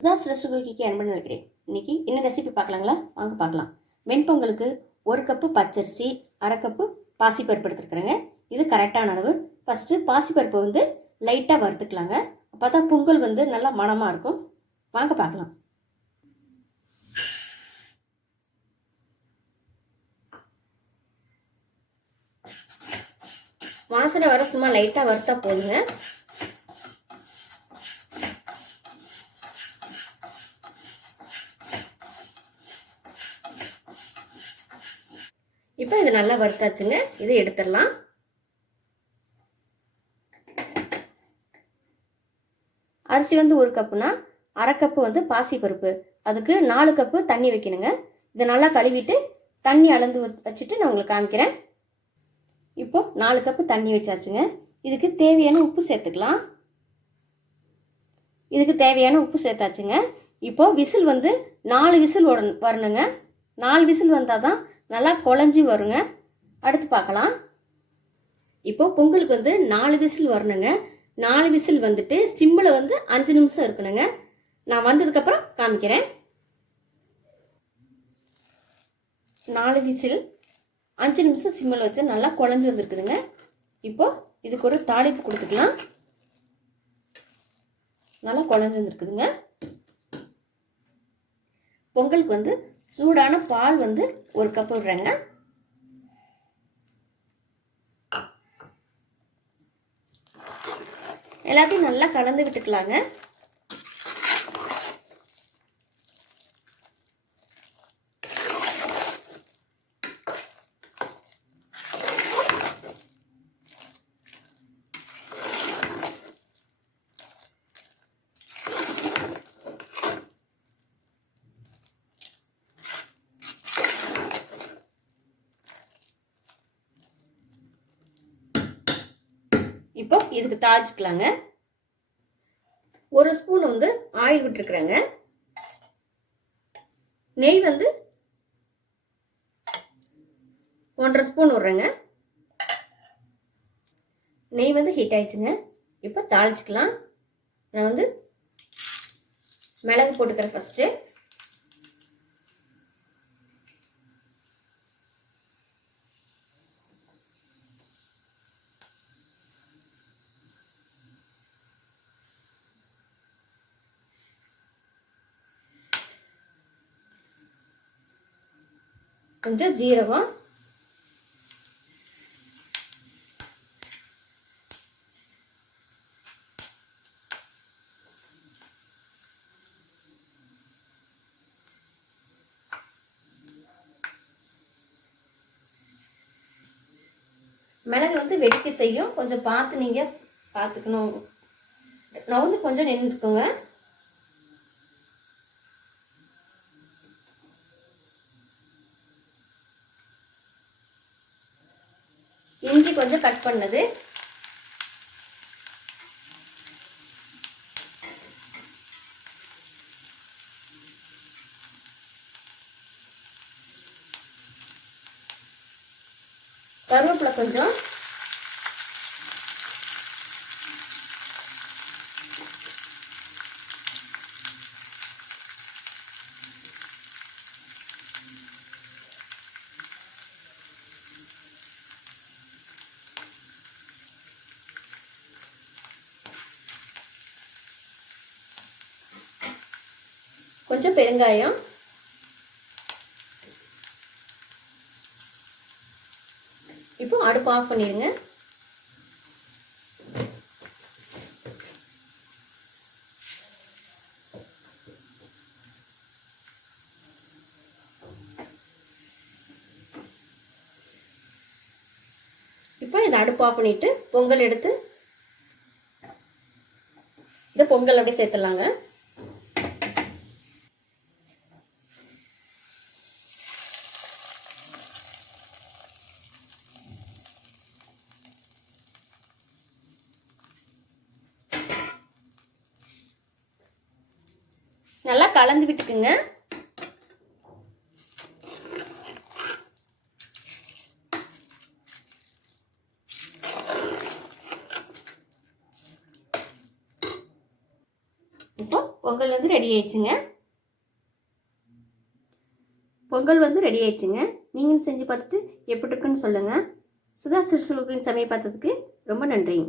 சுதாஸ் ரெசிபிக்கு அன்பு நினைக்கிறேன். இன்னைக்கு என்ன ரெசிபி பார்க்கலாங்களா? வாங்க பார்க்கலாம். வெண்பொங்கலுக்கு 1 கப்பு பச்சரிசி, 1/2 கப்பு பாசிப்பருப்பு எடுத்துருக்குறேங்க. இது கரெக்டான அளவு. ஃபஸ்ட்டு பாசிப்பருப்பை வந்து லைட்டாக வறுத்துக்கலாங்க. அப்போ தான் பொங்கல் வந்து நல்லா மணமாக இருக்கும். வாங்க பார்க்கலாம். வாசனை வர சும்மா லைட்டாக வறுத்தா போதுங்க. இப்போ இது நல்லா வறுத்தாச்சுங்க. இதை எடுத்துடலாம். அரிசி வந்து 1 கப்புனா 1/2 கப்பு வந்து பாசிப்பருப்பு, அதுக்கு 4 கப்பு தண்ணி வைக்கணுங்க. இதை நல்லா கழுவிட்டு தண்ணி அளந்து வச்சுட்டு நான் உங்களுக்கு காமிக்கிறேன். இப்போ 4 கப்பு தண்ணி வச்சாச்சுங்க. இதுக்கு தேவையான உப்பு சேர்த்துக்கலாம். இதுக்கு தேவையான உப்பு சேர்த்தாச்சுங்க. இப்போ விசில் வந்து 4 விசில் வரணுங்க. 4 விசில் வந்தால் தான் நல்லா குழஞ்சி வருங்க. அடுத்து பார்க்கலாம். இப்போ பொங்கலுக்கு வந்து 4 விசில் வரணுங்க. 4 விசில் வந்துட்டு சிம்மில் வந்து 5 நிமிஷம் இருக்கணுங்க. நான் வந்ததுக்கப்புறம் காமிக்கிறேன். 4 விசில் 5 நிமிஷம் சிம்மில் வச்சு நல்லா குழஞ்சி வந்துருக்குதுங்க. இப்போ இதுக்கு ஒரு தாளிப்பு கொடுத்துக்கலாம். நல்லா குழஞ்சி வந்துருக்குதுங்க. பொங்கலுக்கு வந்து சூடான பால் வந்து 1 கப் விடுறேங்க. எல்லாத்தையும் நல்லா கலந்து விட்டுக்கலாங்க. இப்போ இதுக்கு தாளிச்சுக்கலாங்க. 1 ஸ்பூன் வந்து ஆயில் விட்டுருக்குறேங்க. நெய் வந்து 1/2 ஸ்பூன் விடுறேங்க. நெய் வந்து ஹீட் ஆயிடுச்சுங்க. இப்போ தாளிச்சுக்கலாம். நான் வந்து மிளகு போட்டுக்கிறேன் ஃபஸ்ட்டு. கொஞ்சம் ஜீரகம், மிளகு வந்து வெடிக்க செய்யும். கொஞ்சம் பார்த்து நீங்கள் பார்த்துக்கணும். நான் வந்து கொஞ்சம் நின்றுக்குங்க. இஞ்சி கொஞ்சம் கட் பண்ணது, கருவேப்பிலை கொஞ்சம், கொஞ்சம் பெருங்காயம், இப்போ அடுப்பு ஆஃப் பண்ணிடுங்க. இப்போ இதை அடுப்பு ஆஃப் பண்ணிட்டு பொங்கல் எடுத்து இந்த பொங்கல் அப்படியே சேர்த்துடலாங்க. நல்லா கலந்து விட்டுக்குங்க. இப்போ பொங்கல் வந்து ரெடி ஆயிடுச்சுங்க. பொங்கல் வந்து ரெடி ஆயிடுச்சுங்க. நீங்களும் செஞ்சு பார்த்துட்டு எப்படி இருக்குன்னு சொல்லுங்கள். சுதா சிறுசுலுக்கின் சமையல் பார்த்ததுக்கு ரொம்ப நன்றிங்க.